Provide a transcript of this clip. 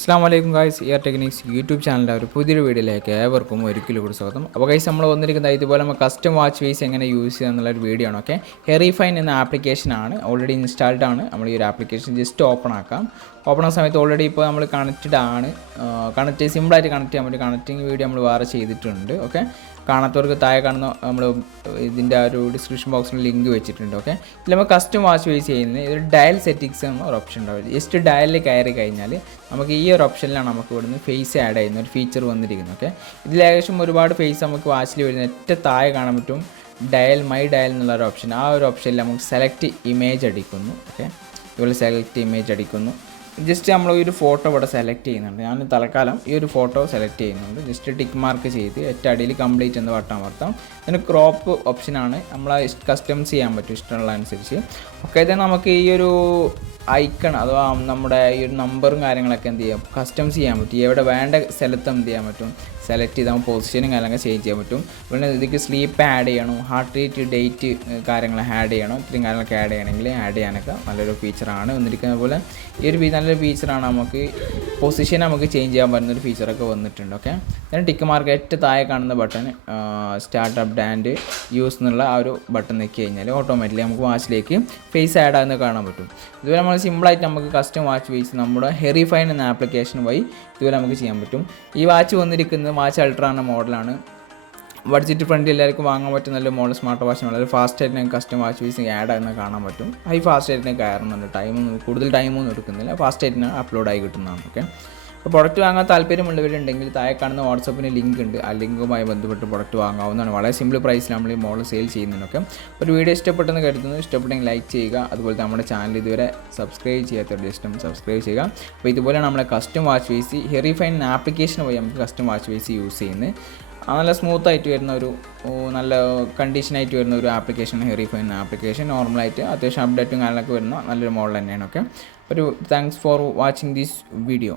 Assalamualaikum guys, technics YouTube channel ഒരു പുതിയൊരു വീഡിയോയിലേക്ക് ഏവർക്കും ഒരിക്കൽ കൂടി സ്വാഗതം. അപ്പോൾ ഗൈസ് നമ്മൾ വന്നിരിക്കുന്നത് ഇതുപോലെ നമ്മൾ കസ്റ്റം വാച്ച് ഫേസ് എങ്ങനെ യൂസ് ചെയ്യുക എന്നുള്ള ഒരു വീഡിയോ ആണ്. ഓക്കെ, ഹെറിഫൈൻ എന്ന ആപ്ലിക്കേഷൻ ആണ്, ഓൾറെഡി ഇൻസ്റ്റാൾഡ് ആണ്. നമ്മൾ ഈ ഒരു ആപ്ലിക്കേഷൻ ജസ്റ്റ് ഓപ്പൺ ആക്കാം. ഓപ്പൺ ആകുന്ന സമയത്ത് ഓൾറെഡി ഇപ്പോൾ നമ്മൾ കണക്റ്റഡ് ആണ്. സിമ്പിളായിട്ട് കണക്ട് ചെയ്യാൻ പറ്റും. കണക്റ്റിംഗ് വീഡിയോ നമ്മൾ വേറെ ചെയ്തിട്ടുണ്ട്. ഓക്കെ, കാണാത്തവർക്ക് താഴെ കാണുന്ന നമ്മൾ ഇതിൻ്റെ ആ ഒരു ഡിസ്ക്രിപ്ഷൻ ബോക്സിൽ ലിങ്ക് വെച്ചിട്ടുണ്ട്. ഓക്കെ, ഇതിൽ നമ്മൾ കസ്റ്റം വാച്ച് ഫേസ് ചെയ്യുന്നത് ഒരു ഡയൽ സെറ്റിങ്സ് എന്ന ഒരു ഓപ്ഷൻ ഉണ്ടാവും. ജസ്റ്റ് ഡയലിൽ കയറി കഴിഞ്ഞാൽ നമുക്ക് ഈ ഒരു ഓപ്ഷനിലാണ് നമുക്ക് ഇവിടുന്ന് ഫേസ് ആഡ് ചെയ്യുന്ന ഒരു ഫീച്ചർ വന്നിരിക്കുന്നത്. ഓക്കെ, ഇതിൽ ഏകദേശം ഒരുപാട് ഫേസ് നമുക്ക് വാച്ചിൽ വരുന്ന ഏറ്റവും താഴെ കാണാൻ പറ്റും മൈ ഡയൽ എന്നുള്ള ഒരു ഓപ്ഷൻ. ആ ഒരു ഓപ്ഷനിൽ നമുക്ക് സെലക്ട് ഇമേജ് അടിക്കുന്നു. ഓക്കെ, ഇതുപോലെ സെലക്ട് ഇമേജ് അടിക്കുന്നു. ജസ്റ്റ് നമ്മൾ ഒരു ഫോട്ടോ ഇവിടെ സെലക്ട് ചെയ്യുന്നുണ്ട്. ഞാൻ തൽക്കാലം ഈ ഒരു ഫോട്ടോ സെലക്ട് ചെയ്യുന്നുണ്ട്. ജസ്റ്റ് ടിക്ക് മാർക്ക് ചെയ്ത് ഏറ്റവും അടിയിൽ കംപ്ലീറ്റ് എന്ന് വട്ടാമർത്താം. ഇതിന് ക്രോപ്പ് ഓപ്ഷനാണ്, നമ്മൾ കസ്റ്റംസ് ചെയ്യാൻ പറ്റും ഇഷ്ടമുള്ള അനുസരിച്ച്. ഓക്കെ, ഇത് നമുക്ക് ഈ ഒരു ഐക്കൺ അഥവാ നമ്മുടെ ഈ ഒരു നമ്പറും കാര്യങ്ങളൊക്കെ എന്ത് ചെയ്യാം, കസ്റ്റംസ് ചെയ്യാൻ പറ്റും. എവിടെ വേണ്ട സ്ഥലത്ത് എന്ത് ചെയ്യാൻ പറ്റും, സെലക്ട് ചെയ്താൽ പൊസിഷനും കാര്യങ്ങളൊക്കെ ചേഞ്ച് ചെയ്യാൻ പറ്റും. പിന്നെ ഇതിലേക്ക് സ്ലീപ്പ് ആഡ് ചെയ്യണം, ഹാർട്ട് റേറ്റ്, ഡേറ്റ് കാര്യങ്ങൾ ആഡ് ചെയ്യണം. ഇത്രയും കാര്യങ്ങളൊക്കെ ആഡ് ചെയ്യണമെങ്കിൽ ആഡ് ചെയ്യാനൊക്കെ നല്ലൊരു ഫീച്ചറാണ് വന്നിരിക്കുന്നത്. പോലെ ഈ ഒരു നല്ലൊരു ഫീച്ചറാണ്. നമുക്ക് പൊസിഷൻ നമുക്ക് ചേഞ്ച് ചെയ്യാൻ പറ്റുന്നൊരു ഫീച്ചറൊക്കെ വന്നിട്ടുണ്ട്. ഓക്കെ, then ടിക്ക് മാർക്ക് ഏറ്റവും താഴെ കാണുന്ന ബട്ടൺ സ്റ്റാർട്ടപ്പ് ആൻഡ് യൂസ് എന്നുള്ള ആ ഒരു ബട്ടൺ നെക്കി കഴിഞ്ഞാൽ ഓട്ടോമാറ്റിക്കലി നമുക്ക് വാച്ചിലേക്ക് ഫേസ് ആഡ് ആകുന്ന കാണാൻ പറ്റും. ഇതുപോലെ നമ്മൾ സിമ്പിളായിട്ട് നമുക്ക് കസ്റ്റം വാച്ച് ഫേസ് നമ്മുടെ ഹെറിഫൈൻ എന്ന ആപ്ലിക്കേഷൻ വഴി ഇതുപോലെ നമുക്ക് ചെയ്യാൻ പറ്റും. ഈ വാച്ച് വന്നിരിക്കുന്നത് വാച്ച് അൾട്ര എന്ന മോഡലാണ്. ബഡ്ജറ്റ് ഫ്രണ്ട്ലി എല്ലാവർക്കും വാങ്ങാൻ പറ്റും നല്ല മോഡൽ സ്മാർട്ട് വാച്ച്. വളരെ ഫാസ്റ്റ് ആയിട്ട് നമുക്ക് കസ്റ്റം വാച്ച് ഫേസ് ആഡ് ആകുന്ന കാണാൻ പറ്റും. ഹൈ ഫാസ്റ്റ് ആയിട്ട് കയറുന്നുണ്ട്. കൂടുതൽ ടൈമൊന്നും എടുക്കുന്നില്ല, ഫാസ്റ്റ് ആയിട്ട് അപ്ലോഡ് ആയി കിട്ടുന്നതാണ്. ഓക്കെ, അപ്പോൾ പ്രൊഡക്റ്റ് വാങ്ങാൻ താല്പര്യമുള്ളവരുണ്ടെങ്കിൽ താഴെ കാണുന്ന വാട്സപ്പിന് ലിങ്ക് ഉണ്ട്. ആ ലിങ്കുമായി ബന്ധപ്പെട്ട് പ്രൊഡക്റ്റ് വാങ്ങാവുന്നതാണ്. വളരെ സിമ്പിൾ പ്രൈസിൽ നമ്മൾ ഈ മോഡൽ സെയിൽ ചെയ്യുന്നതിനൊക്കെ. ഒരു വീഡിയോ ഇഷ്ടപ്പെട്ടെന്ന് കരുതുന്നു. ഇഷ്ടപ്പെട്ടെങ്കിൽ ലൈക്ക് ചെയ്യുക. അതുപോലെ നമ്മുടെ ചാനൽ ഇതുവരെ സബ്സ്ക്രൈബ് ചെയ്യാത്തവരുടെ ഇഷ്ടം സബ്സ്ക്രൈബ് ചെയ്യുക. അപ്പോൾ ഇതുപോലെയാണ് നമ്മളെ കസ്റ്റം വാച്ച് ഫേസ് ഹെറിഫൈൻ ആപ്ലിക്കേഷൻ വഴി നമുക്ക് കസ്റ്റം വാച്ച് ഫേസ് യൂസ് ചെയ്യുന്നത്. നല്ല സ്മൂത്തായിട്ട് വരുന്ന ഒരു നല്ല കണ്ടീഷനായിട്ട് വരുന്ന ഒരു ആപ്ലിക്കേഷൻ ഹെറിഫൈൻ ആപ്ലിക്കേഷൻ. നോർമലായിട്ട് അത്യാവശ്യം അപ്ഡേറ്റും കാര്യങ്ങളൊക്കെ വരുന്ന നല്ലൊരു മോഡൽ തന്നെയാണ്. ഓക്കെ, ഒരു thanks for watching this video.